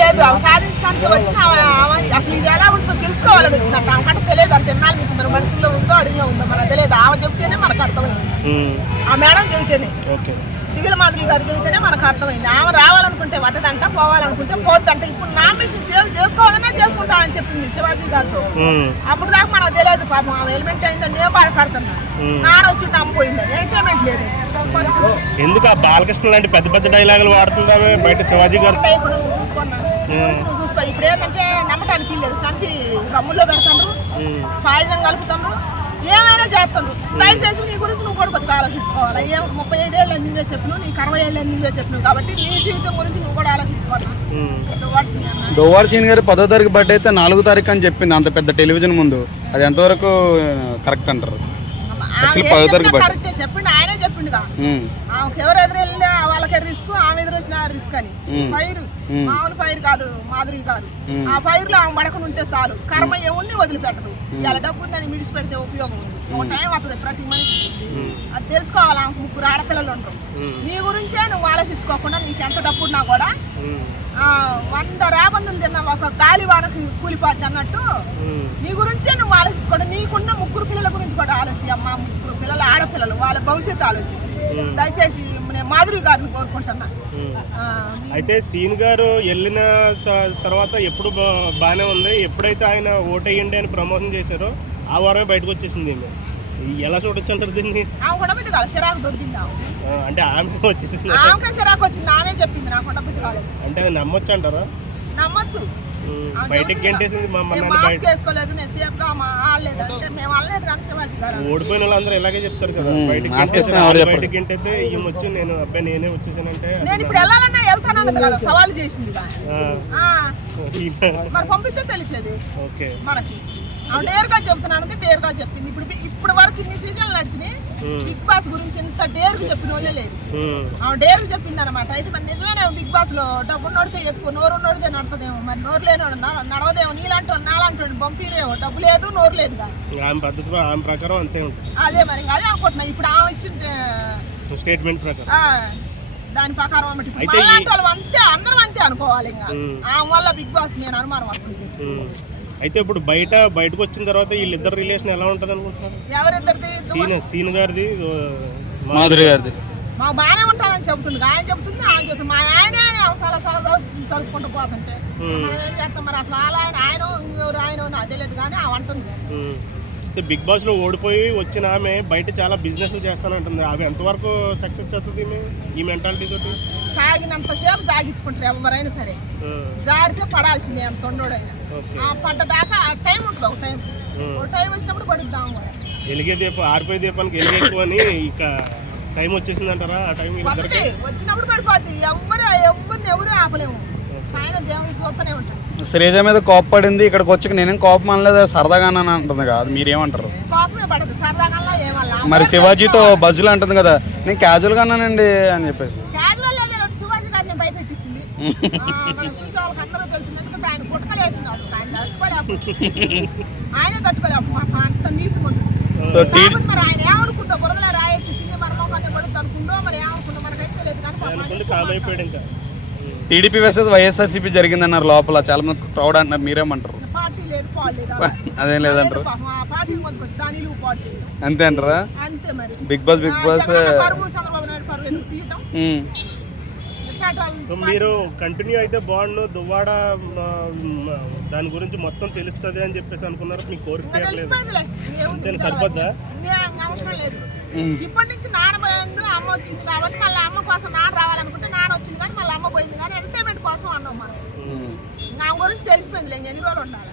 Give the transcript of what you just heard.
లేదు అవి సాధించడానికి వచ్చిన అసలు ఇది ఎలా ఉంటుందో తెలుసుకోవాలని వచ్చినట్టు ఆమెకంటే తెలియదు అంటే ఎన్నాళ్ళ నుంచి మన మనసులో ఉందో అడిగిలో ఉందో మనకు తెలియదు. ఆమె చెబితేనే మనకు అర్థమైంది, ఆ మేడం చెబితేనే, దిగుల మాదిరి గారు చెబితేనే మనకు అర్థమైంది. ఆమె రావాలనుకుంటే వద్దదంట, పోవాలనుకుంటే పోద్దంట. ఇప్పుడు నామినేషన్ సేవ్ చేసుకోవాలనే చేసుకుంటానని చెప్పింది శివాజీ గారితో. అప్పుడు దాకా మనకు తెలియదు. పాపం ఆమె ఎలిమెంట్ అయిందని నేను బాధపడుతున్నా. నాన్న వచ్చి నమ్మిపోయిందని ఎంటర్టైన్మెంట్ లేదు. ఎందుకు ఆ బాలకృష్ణ లాంటి పెద్ద పెద్ద డైలాగులు వాడుతుందా బయట శివాజీ గారు? చూసుకో ఇప్పుడు ఏంటంటే నమ్మటానికి లేదు. సంపి రమ్ముల్లో పెడతాను, పాయసం కలుపుతాను, ఏమైనా చేస్తాను. దయచేసి నీ గురించి నువ్వు కూడా కొద్దిగా ఆలోచించుకోవాలి. 35 ఏళ్ళు నువ్వే చెప్పినావు, నీకు 60 ఏళ్ళు నువ్వే చెప్పినావు కాబట్టి నీ జీవితం గురించి నువ్వు కూడా ఆలోచించుకోవాలి. దువ్వాడ సీన్ గారు 10వ తారీఖు బర్త్డే అయితే 4వ తారీఖు అని చెప్పింది అంత పెద్ద టెలివిజన్ ముందు. అది ఎంతవరకు కరెక్ట్ అంటారు? కరెక్టే చెప్పిండు, ఆయనే చెప్పిండుగా. ఆమెకు ఎవరు ఎదురు వెళ్ళినా వాళ్ళకే రిస్క్, ఆమె ఎదురు వచ్చిన రిస్క్ అని. ఫైర్ మామూలు ఫైర్ కాదు, మాధురి కాదు. ఆ ఫైర్ లో ఆమె పడకుండా ఉంటే చాలు. కర్మ ఎవరిని వదిలిపెట్టదు. ఇలా డబ్బు ఉందని మిడిచి పెడితే ఉపయోగం ఉంది. ఒక టైం వస్తుంది ప్రతి మనిషి, అది తెలుసుకోవాలి. ఆమెకు 3 ఆడపిల్లలు ఉంటారు. నీ గురించే నువ్వు ఆలోచించుకోకుండా నీకు ఎంత డబ్బు ఉన్నా కూడా 100 రాబందులు తిన్నా ఒక గాలి వానకి కూలిపోద్ది అన్నట్టు నీ గురించే నువ్వు ఆలోచించుకోండి. నీకున్న 3 పిల్లల గురించి కూడా ఆలోచి అమ్మ. 3 పిల్లలు ఆడపిల్లలు, వాళ్ళ భవిష్యత్తు ఆలోచి. దయచేసి నేను మాధురి గారిని కోరుకుంటున్నా. అయితే సీన్ గారు వెళ్ళిన తర్వాత ఎప్పుడు బాగానే ఉంది. ఎప్పుడైతే ఆయన ఓటేయండి అని ప్రమోషన్ చేశారో ఆ వారమే బయటకు వచ్చేసింది. ఎలా చూడొచ్చు అంటారు దీన్ని? ఆమె కూడా బుద్ధి కాదు, చిరాకు దొరికింది. అంటే ఆమె వచ్చేసింది, ఆమెకే చిరాకు వచ్చింది. ఆమె చెప్పింది నాకు కూడా బుద్ధి కాలేదు. అంటే అది నమ్మొచ్చు అంటారా? నమ్మచ్చు. బయటకి గంటేసింది, మాస్క్ వేసుకోలేదు, నేను సేఫ్ గా ఆడలేదు అంటే మేము అనలేదు. కానీ శివాజీ గారు ఓడిపోయిన వాళ్ళందరూ ఇలాగే చెప్తారు కదా, బయటకి గంటైతే ఈమె వచ్చి నేను అబ్బాయి నేనే వచ్చేసానంటే నేను ఇప్పుడు వెళ్ళాలన్నా వెళ్తానన్నది కదా, సవాల్ చేసింది. మరి పంపిస్తే తెలిసేది మనకి. ఆమె డేర్ గా చెప్తున్నాను, డేర్ గా చెప్పింది. ఇప్పుడు వరకు ఇన్ని సీజన్లు నడిచినాయి, బిగ్ బాస్ గురించి ఇంత డేర్ గా చెప్పిన వాళ్ళే లేదు. ఆమె డేర్ గా చెప్పింది అనమాట. అయితే మరి నిజమేనా బిగ్ బాస్ లో డబ్బున్నోడితే ఎక్కువ, నోరున్నోడితే నడుతుందేమో. మరి నోరు లేనోడు నడవదేమో. నీలాంటి నాలాంటి పంపిలేమో. డబ్బు లేదు, నోరు లేదు. ప్రకారం అంతే ఉంటుంది. అదే మరి అదే అనుకుంటున్నా. ఇప్పుడు ఆమె ఇచ్చిన స్టేట్మెంట్ ప్రకారం దాని ప్రకారం అలాంటి వాళ్ళు అంతే, అందరం అంతే అనుకోవాలి. ఇంకా ఆమె వల్ల బిగ్ బాస్ నేను అనుమానం వస్తుంది. అయితే ఇప్పుడు బయటకు వచ్చిన తర్వాత వీళ్ళిద్దరు రిలేషన్ ఎలా ఉంటుంది అనుకుంటున్నారు? ఎవరిద్దరిది? సీన్ గారిది, మాధురి గారిది. మాకు బాగానే ఉంటుందని చెబుతుంది. ఆయన చెబుతుంది, ఆయన చెబుతుంది. మా ఆయనే సరుపుకుంటూ పోతుంటే మనం ఏం చేస్తాం మరి? అసలు ఆయన ఇంకెవరు ఆయన నాకు తెలియదు కానీ ఆ అంటుంది. బిగ్ బాస్ లో ఓడిపోయి వచ్చిన ఆమె బయట చాలా బిజినెస్ చేస్తానంటుంది. అవి ఎంతవరకు సక్సెస్ అవుతుంది ఈ మెంటాలిటీ తోటి? సాగినంత సేపు సాగించుకుంటారు ఎవరైనా సరే. జారితే పడాల్సిందే ఎంత ఉండోడైనా. పడ్డ దాకా టైం ఉంటుంది. ఒక టైం వచ్చినప్పుడు పడుద్దాం. ఎలిగే దీపం ఆరిపోయే దీపానికి ఎలిగే ఎక్కువ అని ఇక టైం వచ్చేసింది అంటారా? ఆ టైం వచ్చినప్పుడు పడిపోద్ది. ఎవరు ఆపలేము. పైన దేవుడు చూస్తూనే ఉంటాం. శ్రీజ మీద కోప పడింది, ఇక్కడికి వచ్చి నేనేం కోపం అనలేదు, సరదాగా అంటుంది కదా, మీరేమంటారు? కోపమే పడదు, సరదాగా ఏమన్నా. మరి శివాజీతో బజ్జులు అంటుంది కదా, నేను క్యాజువల్ గా అన్నానండి అని చెప్పేసి. క్యాజువల్ లేదు, శివాజీ గారిని భయపెట్టించింది. చూసే వాళ్ళకి అందరూ తెలుస్తుంది. ఎందుకంటే ఆయన పుట్టకలు వేసింది. అసలు ఆయన తట్టుకోలేము, ఆయన తట్టుకోలేము. అంత నీతి పొందుతుంది. మరి ఆయన ఏమనుకుంటా బురదలా రాయెత్తిసింది, మన మొక్కనే పడుతుంది అనుకుంటో మరి ఏమనుకుంటా మనకైతే తెలియదు. కానీ టీడీపీ వర్సెస్ వైఎస్ఆర్సీపీ జరిగిందన్నారు లోపల, చాలా మంది క్రౌడ్ అంటున్నారు, మీరేమంటారు? అదేం లేదంటారు, అంతే అంటారా? బిగ్ బాస్ మీరు కంటిన్యూ అయితే బాగుండు, దువ్వాడ దాని గురించి మొత్తం తెలుస్తుంది అని చెప్పేసి అనుకున్నారు. మీకు కోరిక సరిపోద్దా? ఇప్పటి నుంచి నాన్న పోయింది, అమ్మ వచ్చింది కాబట్టి మళ్ళీ అమ్మ కోసం నాన్న రావాలనుకుంటే నాన్న వచ్చింది కానీ మళ్ళీ అమ్మ పోయింది కానీ ఎంటర్టైన్మెంట్ కోసం అన్నాం మనం. నా గురించి తెలిసిపోయింది. ఎన్ని రోజులు ఉండాలి.